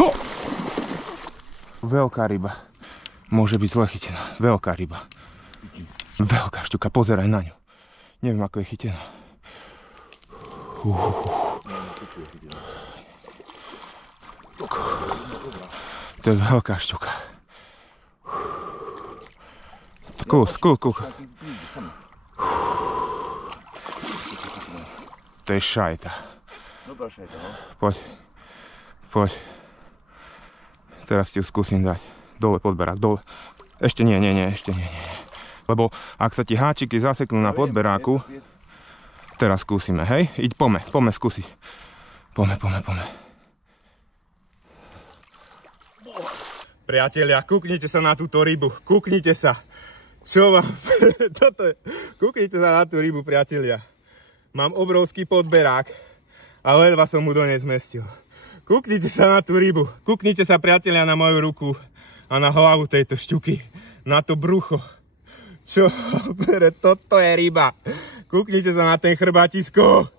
Ho! Veľká ryba. Môže byť zle chytená. Veľká ryba. Veľká šťuka, pozeraj na ňu. Neviem, ako je chytená. To je veľká šťuka. Kúk. To je šajta. Dobrá šajta, no? Poď. Teraz ti ju skúsim dať. Dole podberák, dole. Ešte nie. Lebo ak sa ti háčiky zaseknú na podberáku, teraz skúsime, hej? Poďme skúsiť. Poďme. Priatelia, kúknite sa na túto rybu, kúknite sa. Čo mám? Toto je. Kúknite sa na tú rybu, priatelia. Mám obrovský podberák a ledva som mu do nej zmestil. Kúknite sa na tú rybu. Kúknite sa, priatelia, na moju ruku a na hlavu tejto šťuky. Na to brucho. Čo? Toto je ryba. Kúknite sa na ten chrbatisko.